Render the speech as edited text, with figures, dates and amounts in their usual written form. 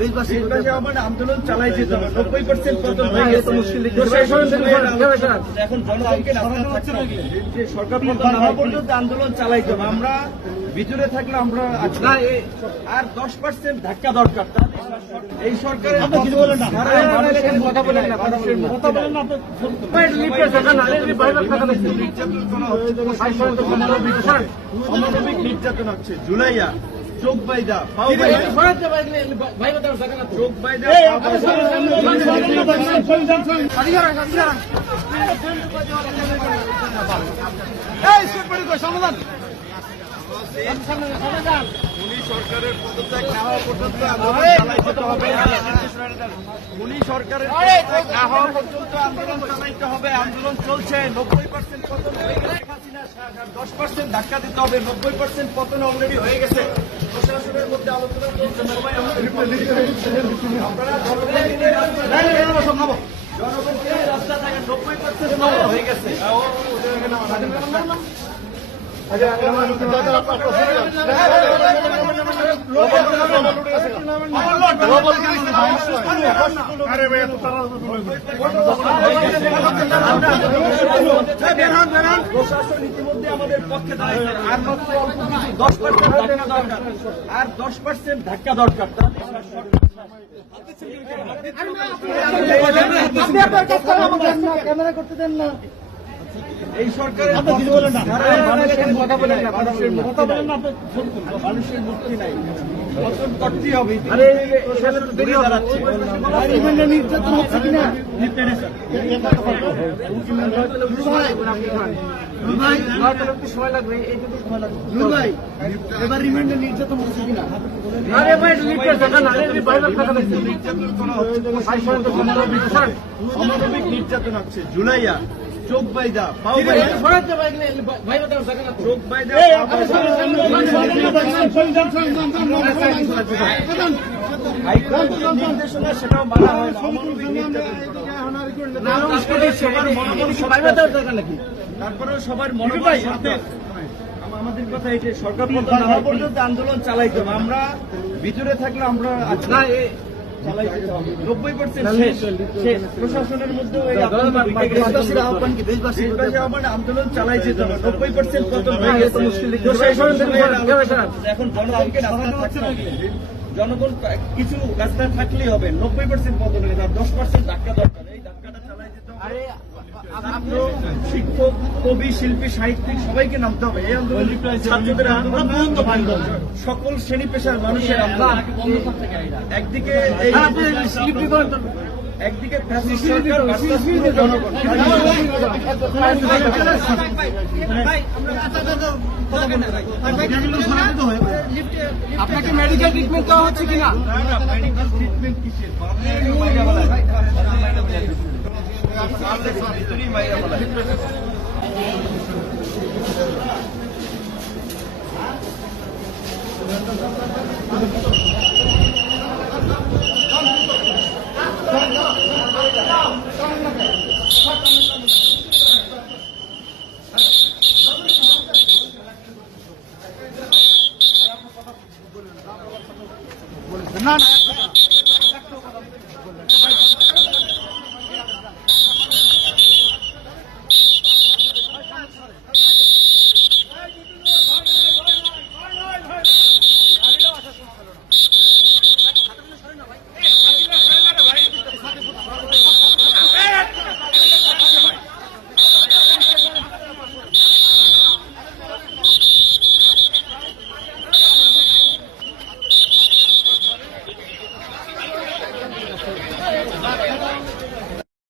দেশবাসী আন্দোলন চালাই যেতে হবে। 90% পতন হয়ে গেছে। এখন জনগণকে সরকার পতন হওয়া পর্যন্ত আন্দোলন চালাইতে হবে। আমরা ভিতরে থাকলে আমরা আর 10% ধাক্কা দরকার। এই সরকারের কথা বলেন না, অমানবিক নির্যাতন হচ্ছে। জুলাইয়া চোখ বাইদা পাও বাইদা চোখ বাইদা সমাধান সরকারের পদত্যাগ না হওয়া পর্যন্ত সরকারের না হওয়া পর্যন্ত আন্দোলন চালাইতে হবে। আন্দোলন চলছে। 90% পতন হয়ে গেছে। 10% ধাক্কা দিতে হবে। 90% পতন অলরেডি হয়ে গেছে। প্রশাসনের মধ্যে আলোচনা চলছে। সবাই আপনারা জনগণকে রাস্তা থাকে। 90% হয়ে গেছে। প্রশাসন ইতিমধ্যে আমাদের পক্ষে দাঁড়ায়। আর মাত্র অল্প কিছু 10% ধাক্কা দরকার। ক্যামেরা করতে দেন না। এই সরকারের কথা বলেন না, মানুষের মুক্তি নাই। পতন করতেই হবে। নির্যাতন হচ্ছে কিনা সময় লাগবে। এবার রিমান্ডে নির্যাতন হচ্ছে কিনা? অমানবিক নির্যাতন হচ্ছে। জুলাইয়া চোখ বাইদা পাও চোখ বাইদা নির্দেশনা সেটাও মানা হয় নাকি? তারপরেও সবার মনোভাব আমাদের কথা এই যে সরকার পতন না হওয়া পর্যন্ত আন্দোলন চালাইতে হবে। আমরা ভিতরে থাকলে আমরা 90% শেষ। প্রশাসনের মধ্যেও আন্দোলন চালাই যেতে হবে। 90% পতন হয়ে গেছে। এখন জনগণকে রাস্তায় থাকতে হবে। জনগণ কিছু রাস্তায় থাকলেই হবে। 90% পতন হয়ে গেছে। আর 10% ধাক্কা দরকার। এই ধাক্কাটা চালাই যেতে হবে। শিক্ষক, কবি, শিল্পী, সাহিত্যিক সবাইকে নামতে হবে। এই আন্দোলন ছাত্রদের আন্দোলন, সকল শ্রেণী পেশার মানুষের আন্দোলন। একদিকে একদিকে সরকার, জনগণ। আপনাকে মেডিকেল ট্রিটমেন্ট দেওয়া হচ্ছে কিনা? মেডিকেল ট্রিটমেন্ট কিসের? না